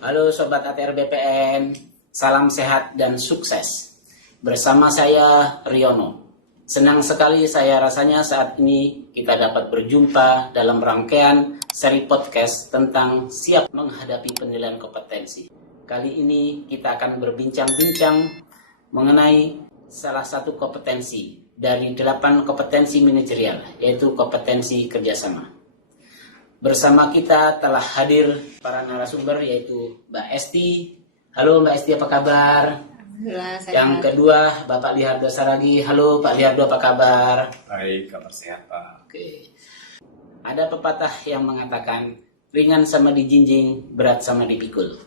Halo Sobat ATR BPN, salam sehat dan sukses. Bersama saya Riono. Senang sekali saya rasanya saat ini kita dapat berjumpa dalam rangkaian seri podcast tentang siap menghadapi penilaian kompetensi. Kali ini kita akan berbincang-bincang mengenai salah satu kompetensi dari 8 kompetensi manajerial, yaitu kompetensi kerjasama. Bersama kita telah hadir para narasumber yaitu Mbak Esti. Halo Mbak Esti, apa kabar? Yang kedua Bapak Lihardo Saragi. Halo Pak Lihardo, apa kabar? Baik, kabar sehat Pak. Oke. Ada pepatah yang mengatakan ringan sama dijinjing, berat sama dipikul.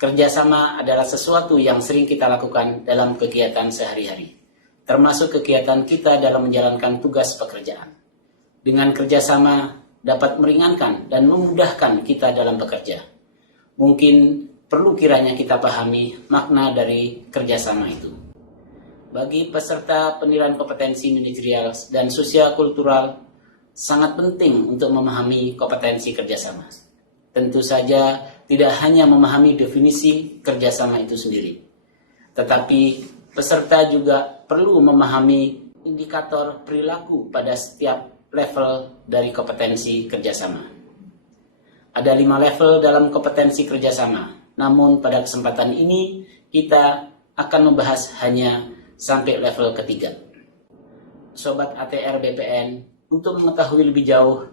Kerjasama adalah sesuatu yang sering kita lakukan dalam kegiatan sehari-hari, termasuk kegiatan kita dalam menjalankan tugas pekerjaan. Dengan kerjasama dapat meringankan dan memudahkan kita dalam bekerja. Mungkin perlu kiranya kita pahami makna dari kerjasama itu. Bagi peserta penilaian kompetensi manajerial dan sosial kultural, sangat penting untuk memahami kompetensi kerjasama. Tentu saja tidak hanya memahami definisi kerjasama itu sendiri, tetapi peserta juga perlu memahami indikator perilaku pada setiap level dari kompetensi kerjasama. Ada 5 level dalam kompetensi kerjasama, namun pada kesempatan ini kita akan membahas hanya sampai level ketiga. Sobat ATR BPN, untuk mengetahui lebih jauh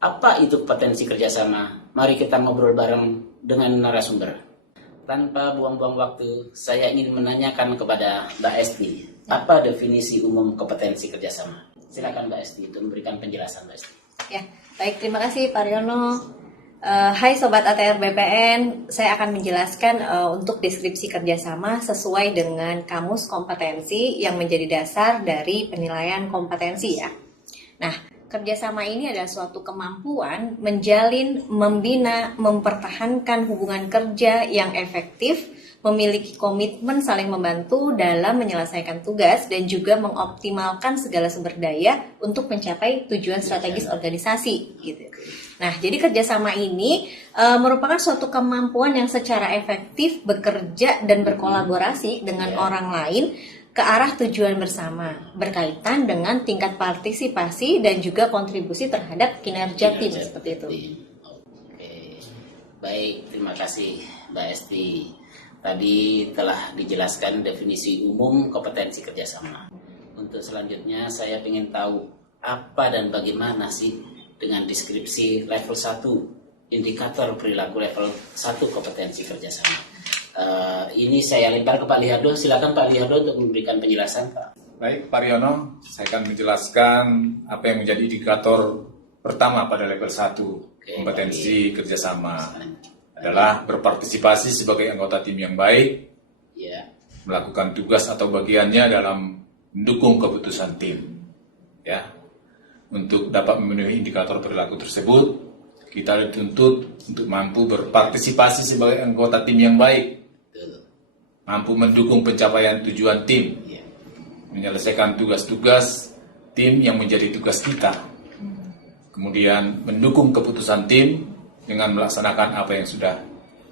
apa itu kompetensi kerjasama, mari kita ngobrol bareng dengan narasumber. Tanpa buang-buang waktu, saya ingin menanyakan kepada Mbak Esti, apa definisi umum kompetensi kerjasama? Silakan Mbak Esti untuk memberikan penjelasan Mbak Esti. Ya, baik, terima kasih Pak Riono. Hai Sobat ATR BPN, saya akan menjelaskan untuk deskripsi kerjasama sesuai dengan kamus kompetensi yang menjadi dasar dari penilaian kompetensi ya. Nah, kerjasama ini adalah suatu kemampuan menjalin, membina, mempertahankan hubungan kerja yang efektif, memiliki komitmen saling membantu dalam menyelesaikan tugas dan juga mengoptimalkan segala sumber daya untuk mencapai tujuan strategis organisasi gitu. Nah, jadi kerjasama ini merupakan suatu kemampuan yang secara efektif bekerja dan berkolaborasi dengan orang lain ke arah tujuan bersama, berkaitan dengan tingkat partisipasi dan juga kontribusi terhadap kinerja tim seperti itu. Oke. Baik, terima kasih Mbak Esti. Tadi telah dijelaskan definisi umum kompetensi kerjasama. Untuk selanjutnya saya ingin tahu apa dan bagaimana sih dengan deskripsi level 1, indikator perilaku level 1 kompetensi kerjasama. Ini saya lempar ke Pak Lihardo. Silakan Pak Lihardo untuk memberikan penjelasan Pak. Baik Pak Riono, saya akan menjelaskan apa yang menjadi indikator pertama pada level 1 kompetensi kerjasama. Adalah berpartisipasi sebagai anggota tim yang baik, melakukan tugas atau bagiannya dalam mendukung keputusan tim. Ya, untuk dapat memenuhi indikator perilaku tersebut, kita dituntut untuk mampu berpartisipasi sebagai anggota tim yang baik, mampu mendukung pencapaian tujuan tim, menyelesaikan tugas-tugas tim yang menjadi tugas kita, kemudian mendukung keputusan tim dengan melaksanakan apa yang sudah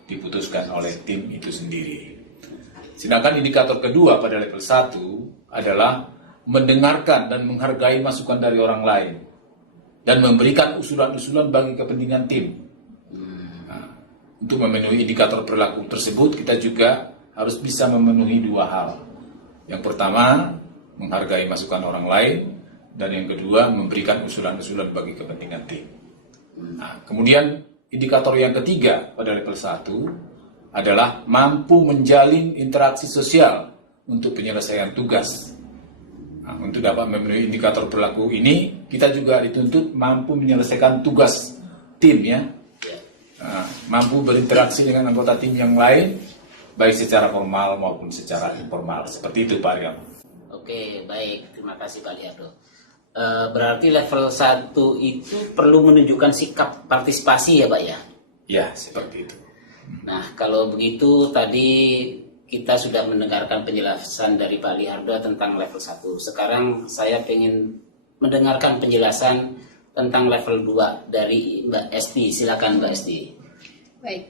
diputuskan oleh tim itu sendiri. Sedangkan indikator kedua pada level 1 adalah mendengarkan dan menghargai masukan dari orang lain dan memberikan usulan-usulan bagi kepentingan tim. Nah, untuk memenuhi indikator perilaku tersebut, kita juga harus bisa memenuhi 2 hal. Yang pertama, menghargai masukan orang lain, dan yang kedua, memberikan usulan-usulan bagi kepentingan tim. Nah, kemudian indikator yang ketiga pada level 1 adalah mampu menjalin interaksi sosial untuk penyelesaian tugas. Nah, untuk dapat memenuhi indikator perilaku ini, kita juga dituntut mampu menyelesaikan tugas tim ya. Nah, mampu berinteraksi dengan anggota tim yang lain, baik secara formal maupun secara informal. Seperti itu Pak Rian. Oke, baik. Terima kasih Pak Lihardo. Berarti level 1 itu perlu menunjukkan sikap partisipasi ya Pak ya? Ya, seperti itu. Nah, kalau begitu tadi kita sudah mendengarkan penjelasan dari Pak Lihardo tentang level 1. Sekarang saya ingin mendengarkan penjelasan tentang level 2 dari Mbak Esti. Silakan Mbak Esti. Baik,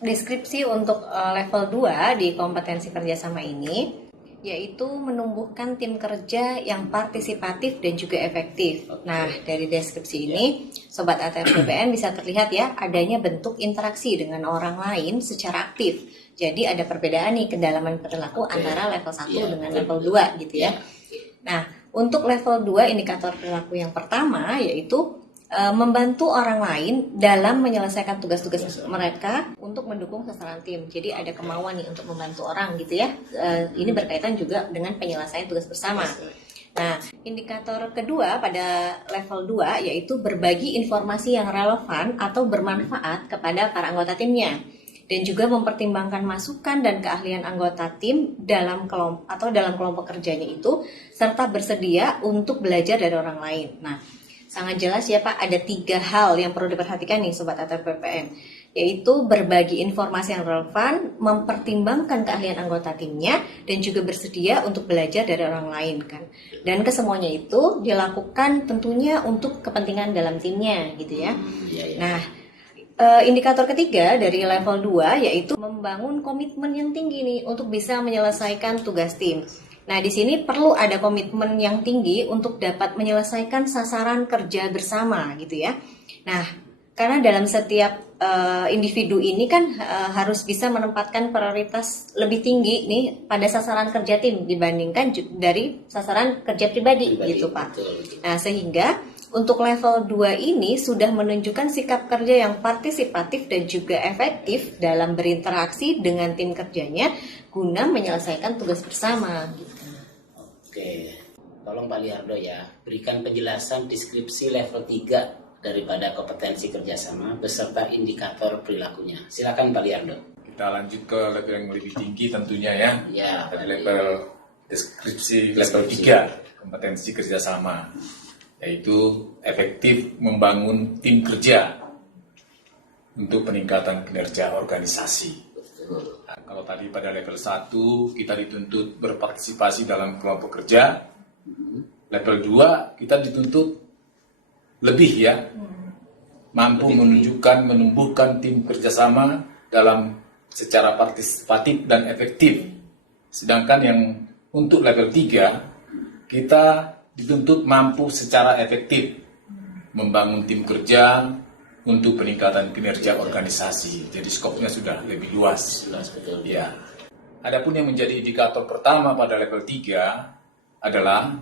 deskripsi untuk level 2 di kompetensi kerjasama ini yaitu menumbuhkan tim kerja yang partisipatif dan juga efektif. Nah, dari deskripsi ini, Sobat ATR BPN bisa terlihat ya, adanya bentuk interaksi dengan orang lain secara aktif. Jadi ada perbedaan nih kedalaman perilaku antara level 1 dengan level 2 gitu ya. Nah, untuk level 2 indikator perilaku yang pertama yaitu membantu orang lain dalam menyelesaikan tugas-tugas mereka untuk mendukung sasaran tim. Jadi ada kemauan nih untuk membantu orang gitu ya. Ini berkaitan juga dengan penyelesaian tugas bersama. Nah, indikator kedua pada level 2 yaitu berbagi informasi yang relevan atau bermanfaat kepada para anggota timnya. Dan juga mempertimbangkan masukan dan keahlian anggota tim dalam kelompok kerjanya itu, serta bersedia untuk belajar dari orang lain. Nah, sangat jelas ya Pak, ada 3 hal yang perlu diperhatikan nih Sobat ATR BPN, yaitu berbagi informasi yang relevan, mempertimbangkan keahlian anggota timnya, dan juga bersedia untuk belajar dari orang lain kan. Dan kesemuanya itu dilakukan tentunya untuk kepentingan dalam timnya gitu ya. Nah, indikator ketiga dari level 2 yaitu membangun komitmen yang tinggi nih untuk bisa menyelesaikan tugas tim. Nah, di sini perlu ada komitmen yang tinggi untuk dapat menyelesaikan sasaran kerja bersama gitu ya. Nah, karena dalam setiap individu ini kan harus bisa menempatkan prioritas lebih tinggi nih pada sasaran kerja tim dibandingkan dari sasaran kerja pribadi gitu Pak. Nah, sehingga untuk level 2 ini sudah menunjukkan sikap kerja yang partisipatif dan juga efektif dalam berinteraksi dengan tim kerjanya guna menyelesaikan tugas bersama gitu. Oke, tolong Pak Liardo ya, berikan penjelasan deskripsi level 3 daripada kompetensi kerjasama beserta indikator perilakunya. Silakan Pak Liardo. Kita lanjut ke level yang lebih tinggi tentunya ya. Ya, level deskripsi level 3 kompetensi kerjasama, yaitu efektif membangun tim kerja untuk peningkatan kinerja organisasi. Nah, kalau tadi pada level 1 kita dituntut berpartisipasi dalam kelompok kerja, level 2 kita dituntut lebih ya, mampu menumbuhkan tim kerjasama dalam secara partisipatif dan efektif. Sedangkan yang untuk level 3 kita dituntut mampu secara efektif membangun tim kerja untuk peningkatan kinerja organisasi. Jadi skopnya sudah lebih luas. Betul. Ya. Adapun yang menjadi indikator pertama pada level 3 adalah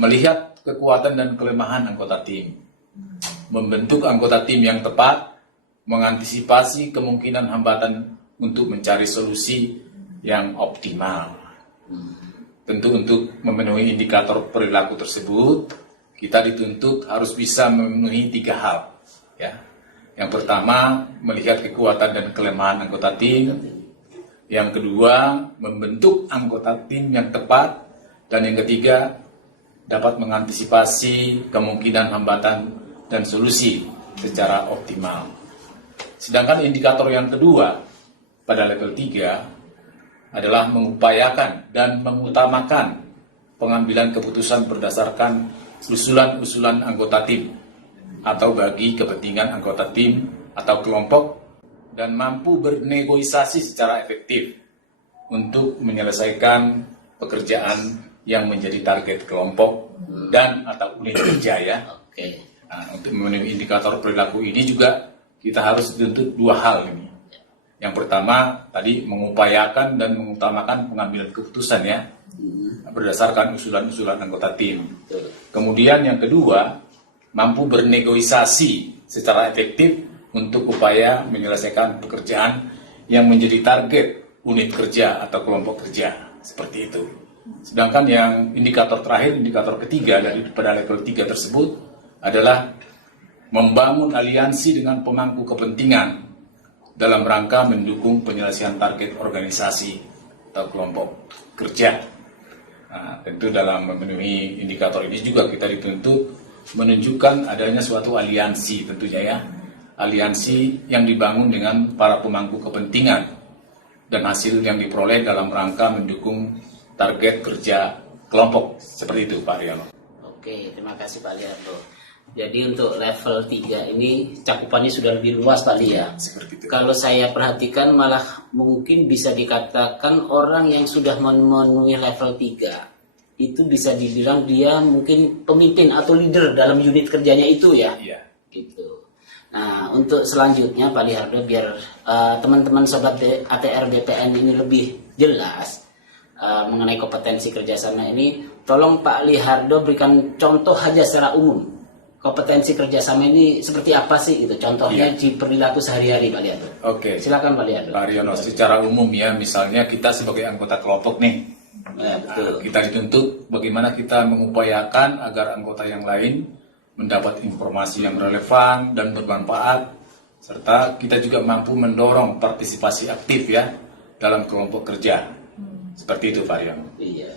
melihat kekuatan dan kelemahan anggota tim. Membentuk anggota tim yang tepat, mengantisipasi kemungkinan hambatan untuk mencari solusi yang optimal. Tentu untuk memenuhi indikator perilaku tersebut, kita dituntut harus bisa memenuhi 3 hal. Ya. Yang pertama, melihat kekuatan dan kelemahan anggota tim. Yang kedua, membentuk anggota tim yang tepat. Dan yang ketiga, dapat mengantisipasi kemungkinan hambatan dan solusi secara optimal. Sedangkan indikator yang kedua pada level 3 adalah mengupayakan dan mengutamakan pengambilan keputusan berdasarkan usulan-usulan anggota tim atau bagi kepentingan anggota tim atau kelompok, dan mampu bernegosiasi secara efektif untuk menyelesaikan pekerjaan yang menjadi target kelompok dan atau unit kerja ya. Nah, untuk memenuhi indikator perilaku ini juga kita harus dituntut 2 hal ini. Yang pertama tadi mengupayakan dan mengutamakan pengambilan keputusan ya berdasarkan usulan-usulan anggota tim. Kemudian yang kedua, mampu bernegosiasi secara efektif untuk upaya menyelesaikan pekerjaan yang menjadi target unit kerja atau kelompok kerja, seperti itu. Sedangkan yang indikator terakhir, indikator ketiga pada level 3 tersebut adalah membangun aliansi dengan pemangku kepentingan dalam rangka mendukung penyelesaian target organisasi atau kelompok kerja. Nah, tentu dalam memenuhi indikator ini juga kita dituntut menunjukkan adanya suatu aliansi tentunya ya. Aliansi yang dibangun dengan para pemangku kepentingan dan hasil yang diperoleh dalam rangka mendukung target kerja kelompok. Seperti itu Pak Riano. Oke, terima kasih Pak Liardo. Jadi untuk level 3 ini cakupannya sudah lebih luas Pak Lia. Seperti itu. Kalau saya perhatikan malah mungkin bisa dikatakan orang yang sudah memenuhi level 3 itu bisa dibilang dia mungkin pemimpin atau leader dalam unit kerjanya itu ya. Iya. Gitu. Nah, untuk selanjutnya Pak Lihardo biar teman-teman sobat ATR BPN ini lebih jelas mengenai kompetensi kerjasama ini, tolong Pak Lihardo berikan contoh aja secara umum. Kompetensi kerjasama ini seperti apa sih itu? Contohnya di perilaku sehari-hari Pak Lihardo. Oke. Silakan Pak Lihardo. Pak Riono, secara umum ya, misalnya kita sebagai anggota kelompok nih, Betul. kita dituntut bagaimana kita mengupayakan agar anggota yang lain mendapat informasi yang relevan dan bermanfaat, serta kita juga mampu mendorong partisipasi aktif ya dalam kelompok kerja. Seperti itu Pak Riono. Iya.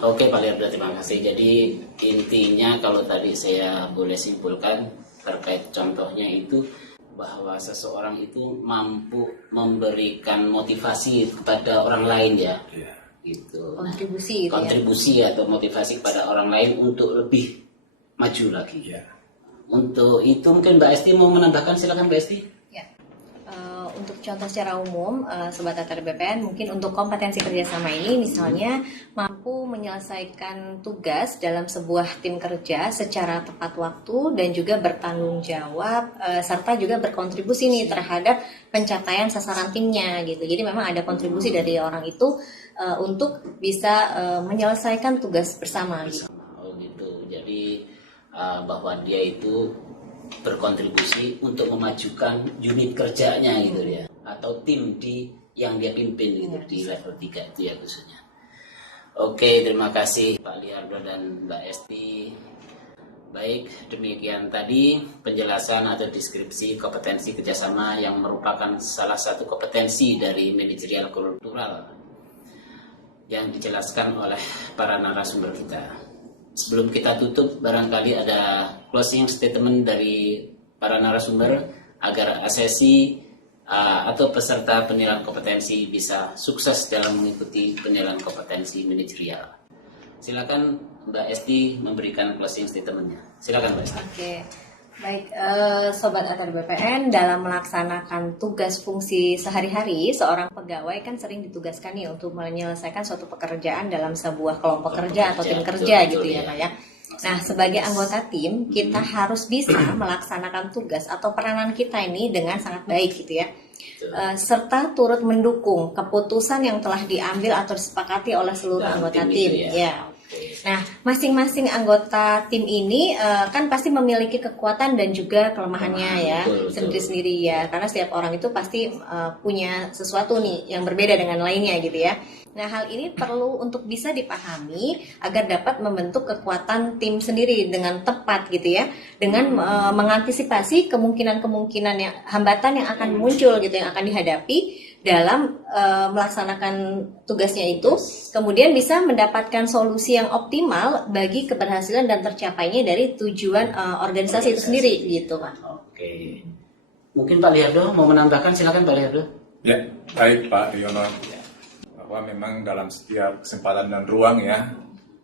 Oke Pak Lihardo, terima kasih. Jadi intinya kalau tadi saya boleh simpulkan terkait contohnya itu bahwa seseorang itu mampu memberikan motivasi kepada orang lain ya. Iya. Gitu. Kontribusi gitu ya. Kontribusi atau motivasi kepada orang lain untuk lebih maju lagi. Iya. Untuk itu mungkin Mbak Esti mau menambahkan, silakan Mbak Esti. Ya. Untuk contoh secara umum, Sobat ATR BPN, mungkin untuk kompetensi kerjasama ini misalnya mampu menyelesaikan tugas dalam sebuah tim kerja secara tepat waktu dan juga bertanggung jawab, serta juga berkontribusi nih terhadap pencapaian sasaran timnya gitu. Jadi memang ada kontribusi dari orang itu untuk bisa menyelesaikan tugas bersama gitu. Oh gitu. Jadi bahwa dia itu berkontribusi untuk memajukan unit kerjanya gitu ya, atau tim yang dia pimpin gitu di level 3 itu ya khususnya. Oke, terima kasih Pak Lihardo dan Mbak Esti. Baik, demikian tadi penjelasan atau deskripsi kompetensi kerjasama yang merupakan salah satu kompetensi dari manajerial kultural yang dijelaskan oleh para narasumber kita. Sebelum kita tutup, barangkali ada closing statement dari para narasumber agar sesi atau peserta penilaian kompetensi bisa sukses dalam mengikuti penilaian kompetensi manajerial. Silakan Mbak Esti memberikan closing statementnya. Silakan Mbak Esti. Oke, baik Sobat ATR BPN, dalam melaksanakan tugas fungsi sehari-hari, seorang pegawai kan sering ditugaskan nih untuk menyelesaikan suatu pekerjaan dalam sebuah kelompok kerja atau tim kerja betul, gitu ya Pak ya. Nah, sebagai anggota tim, kita harus bisa melaksanakan tugas atau peranan kita ini dengan sangat baik gitu ya. Serta turut mendukung keputusan yang telah diambil atau disepakati oleh seluruh Dalam anggota tim tim. itu ya. Nah, masing-masing anggota tim ini kan pasti memiliki kekuatan dan juga kelemahannya ya, Betul. sendiri-sendiri ya. Karena setiap orang itu pasti punya sesuatu nih yang berbeda dengan lainnya gitu ya. Nah, hal ini perlu untuk bisa dipahami agar dapat membentuk kekuatan tim sendiri dengan tepat gitu ya, dengan mengantisipasi kemungkinan-kemungkinan yang hambatan yang akan muncul gitu, yang akan dihadapi dalam melaksanakan tugasnya itu, kemudian bisa mendapatkan solusi yang optimal bagi keberhasilan dan tercapainya dari tujuan organisasi itu sendiri gitu Pak. Oke. Mungkin Pak Lihardo mau menambahkan, silakan Pak Lihardo. Ya, baik Pak Riono. Bahwa memang dalam setiap kesempatan dan ruang ya,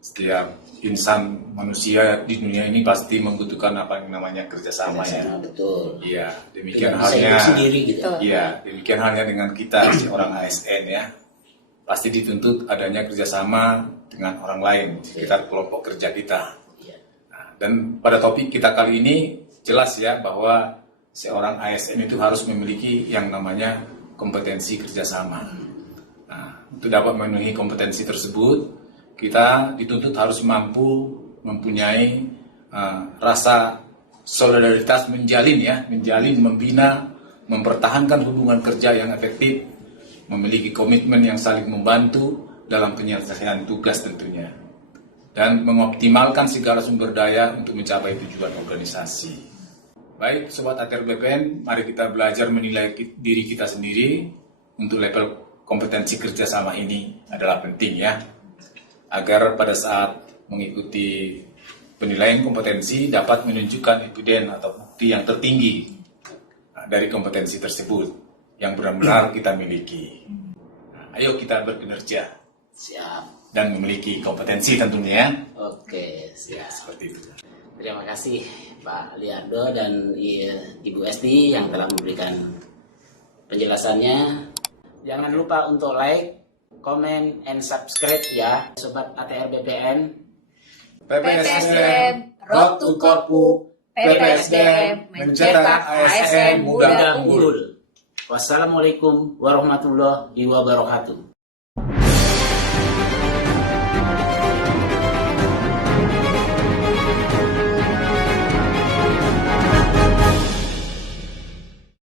setiap insan manusia di dunia ini pasti membutuhkan apa yang namanya kerjasama ya. Betul. Iya, demikian Tidak bisa halnya. hidup sendiri gitu. Iya, demikian halnya dengan kita seorang ASN ya. Pasti dituntut adanya kerjasama dengan orang lain di sekitar kelompok kerja kita. Iya. Nah, dan pada topik kita kali ini jelas ya bahwa seorang ASN itu harus memiliki yang namanya kompetensi kerjasama. Nah, untuk dapat memenuhi kompetensi tersebut, kita dituntut harus mampu mempunyai rasa solidaritas, menjalin, membina, mempertahankan hubungan kerja yang efektif, memiliki komitmen yang saling membantu dalam penyelesaian tugas tentunya, dan mengoptimalkan segala sumber daya untuk mencapai tujuan organisasi. Baik, Sobat ATR BPN, mari kita belajar menilai diri kita sendiri untuk level kompetensi kerjasama ini adalah penting ya, agar pada saat mengikuti penilaian kompetensi dapat menunjukkan eviden atau bukti yang tertinggi dari kompetensi tersebut yang benar-benar kita miliki. Nah, ayo kita berkinerja. Siap. Dan memiliki kompetensi tentunya. Oke, siap. Seperti itu. Terima kasih Pak Liardo dan Ibu Esti yang telah memberikan penjelasannya. Jangan lupa untuk like, comment, and subscribe ya Sobat ATR BPN. PPSDM, Road to Korpu, PPSDM, mencetak ASN muda unggul. Wassalamualaikum warahmatullahi wabarakatuh.